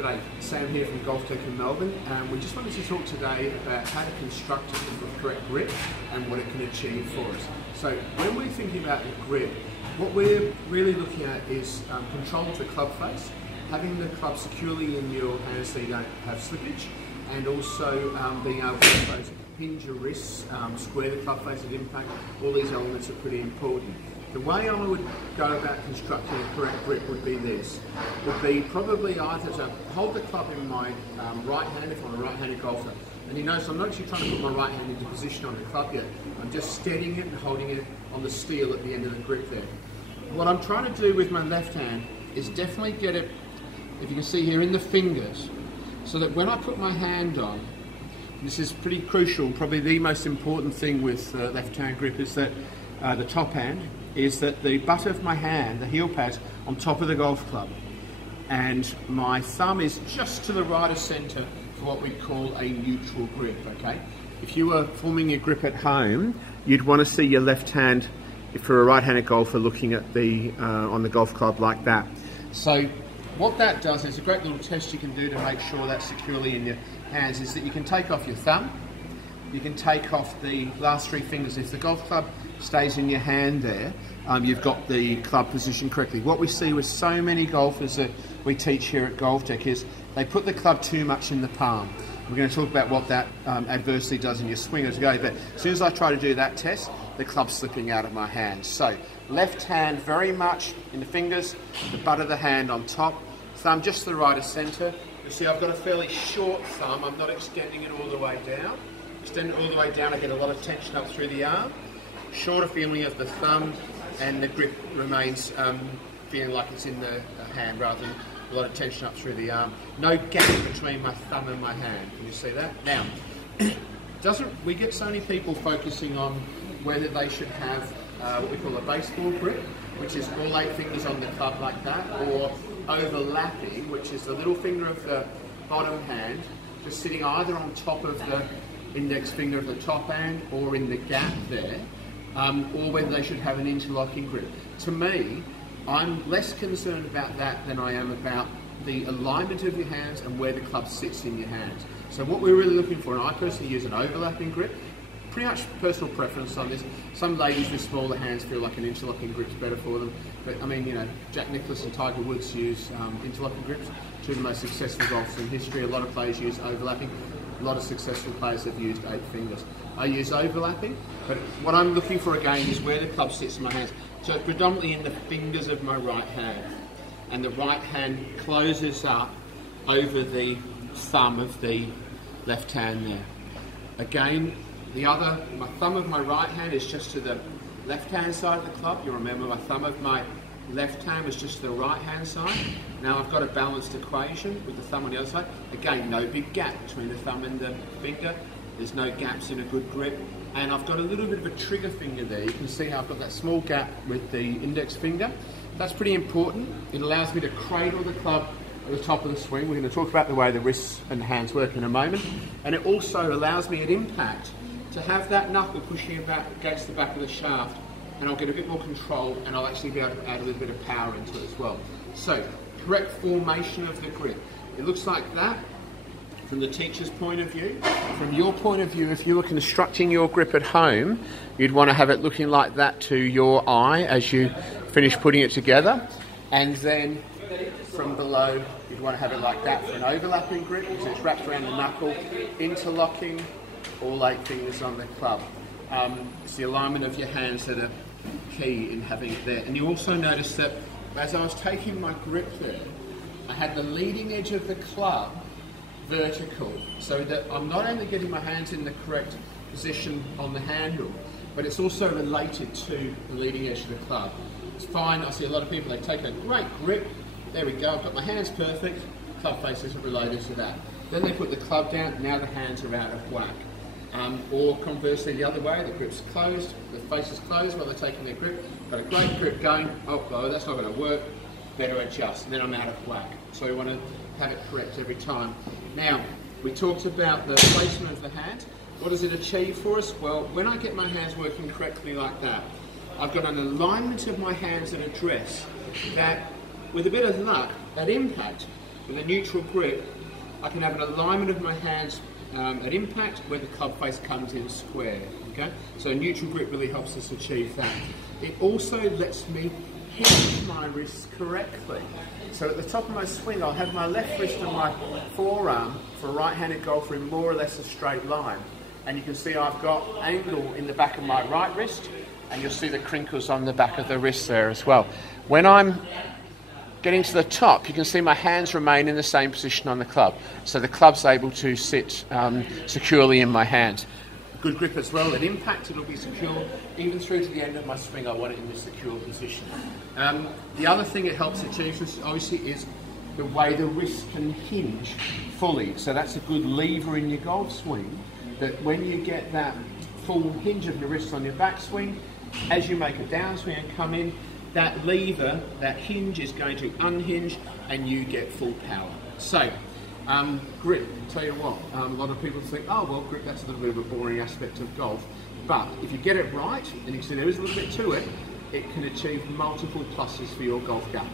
G'day, Sam here from Golftec Melbourne. We just wanted to talk today about how to construct the correct grip and what it can achieve for us. So when we're thinking about the grip, what we're really looking at is control of the club face, having the club securely in your hands so you don't have slippage, and also being able to, I suppose, hinge your wrists, square the club face at impact. All these elements are pretty important. The way I would go about constructing a correct grip would be this. Would be probably either to hold the club in my right hand if I'm a right-handed golfer. And you notice I'm not actually trying to put my right hand into position on the club yet. I'm just steadying it and holding it on the steel at the end of the grip there. What I'm trying to do with my left hand is definitely get it, if you can see here, in the fingers, so that when I put my hand on, this is pretty crucial, probably the most important thing with left-hand grip is that the top hand, is that the butt of my hand, the heel pad's on top of the golf club, and my thumb is just to the right of centre for what we call a neutral grip, okay? If you were forming your grip at home, you'd want to see your left hand, if you're a right-handed golfer, looking at the on the golf club like that. So what that does is a great little test you can do to make sure that's securely in your hands, is that you can take off your thumb, you can take off the last three fingers. If the golf club stays in your hand there, you've got the club positioned correctly. What we see with so many golfers that we teach here at Golftec is they put the club too much in the palm. We're going to talk about what that adversely does in your swing as we go, but as soon as I try to do that test, the club's slipping out of my hand. So left hand very much in the fingers, the butt of the hand on top, thumb just to the right of centre. You see I've got a fairly short thumb, I'm not extending it all the way down. Extend it all the way down, I get a lot of tension up through the arm. Shorter feeling of the thumb, and the grip remains feeling like it's in the hand rather than a lot of tension up through the arm. No gap between my thumb and my hand. Can you see that? Now, we get so many people focusing on whether they should have what we call a baseball grip, which is all 8 fingers on the club like that, or overlapping, which is the little finger of the bottom hand just sitting either on top of the index finger of the top hand or in the gap there, or whether they should have an interlocking grip. To me, I'm less concerned about that than I am about the alignment of your hands and where the club sits in your hands. So what we're really looking for, and I personally use an overlapping grip, pretty much personal preference on this. Some ladies with smaller hands feel like an interlocking grip's better for them, but I mean, you know, Jack Nicklaus and Tiger Woods use interlocking grips, two of the most successful golfers in history. A lot of players use overlapping. A lot of successful players have used 8 fingers. I use overlapping, but what I'm looking for again is where the club sits in my hands. So it's predominantly in the fingers of my right hand, and the right hand closes up over the thumb of the left hand there. Again, my thumb of my right hand is just to the left hand side of the club. You remember my thumb of my left hand was just to the right hand side. Now I've got a balanced equation with the thumb on the other side. Again, no big gap between the thumb and the finger. There's no gaps in a good grip. And I've got a little bit of a trigger finger there. You can see how I've got that small gap with the index finger. That's pretty important. It allows me to cradle the club at the top of the swing. We're going to talk about the way the wrists and hands work in a moment. And it also allows me at impact to have that knuckle pushing back against the back of the shaft, and I'll get a bit more control, and I'll actually be able to add a little bit of power into it as well. So, correct formation of the grip. It looks like that from the teacher's point of view. From your point of view, if you were constructing your grip at home, you'd want to have it looking like that to your eye as you finish putting it together. And then from below, you'd want to have it like that for an overlapping grip, because it's wrapped around the knuckle, interlocking, all 8 fingers on the club. It's the alignment of your hands that are key in having it there. And you also notice that as I was taking my grip there, I had the leading edge of the club vertical, so that I'm not only getting my hands in the correct position on the handle, but it's also related to the leading edge of the club. It's fine. I see a lot of people, they take a great grip, there we go, I've got my hands perfect, club face isn't related to that. Then they put the club down, now the hands are out of whack. Or conversely the other way, the grip's closed, the face is closed while they're taking their grip, got a great grip going, oh, that's not going to work, better adjust, and then I'm out of whack. So we want to have it correct every time. Now, we talked about the placement of the hand. What does it achieve for us? Well, when I get my hands working correctly like that, I've got an alignment of my hands at address that, with a bit of luck, at impact, With a neutral grip, I can have an alignment of my hands at impact where the club face comes in square. Okay, so a neutral grip really helps us achieve that. It also lets me hinge my wrists correctly. So at the top of my swing, I'll have my left wrist and my forearm for a right-handed golfer in more or less a straight line. And you can see I've got angle in the back of my right wrist, and you'll see the crinkles on the back of the wrist there as well. When I'm getting to the top, you can see my hands remain in the same position on the club. So the club's able to sit securely in my hands. Good grip as well. At impact, it'll be secure. Even through to the end of my swing, I want it in this secure position. The other thing it helps achieve, obviously, is the way the wrist can hinge fully. So that's a good lever in your golf swing, that when you get that full hinge of your wrist on your backswing, as you make a downswing and come in, that lever, that hinge is going to unhinge and you get full power. So, grip, tell you what, a lot of people think, oh well, grip, that's a little bit of a boring aspect of golf. But if you get it right, and you see there is a little bit to it, it can achieve multiple pluses for your golf game.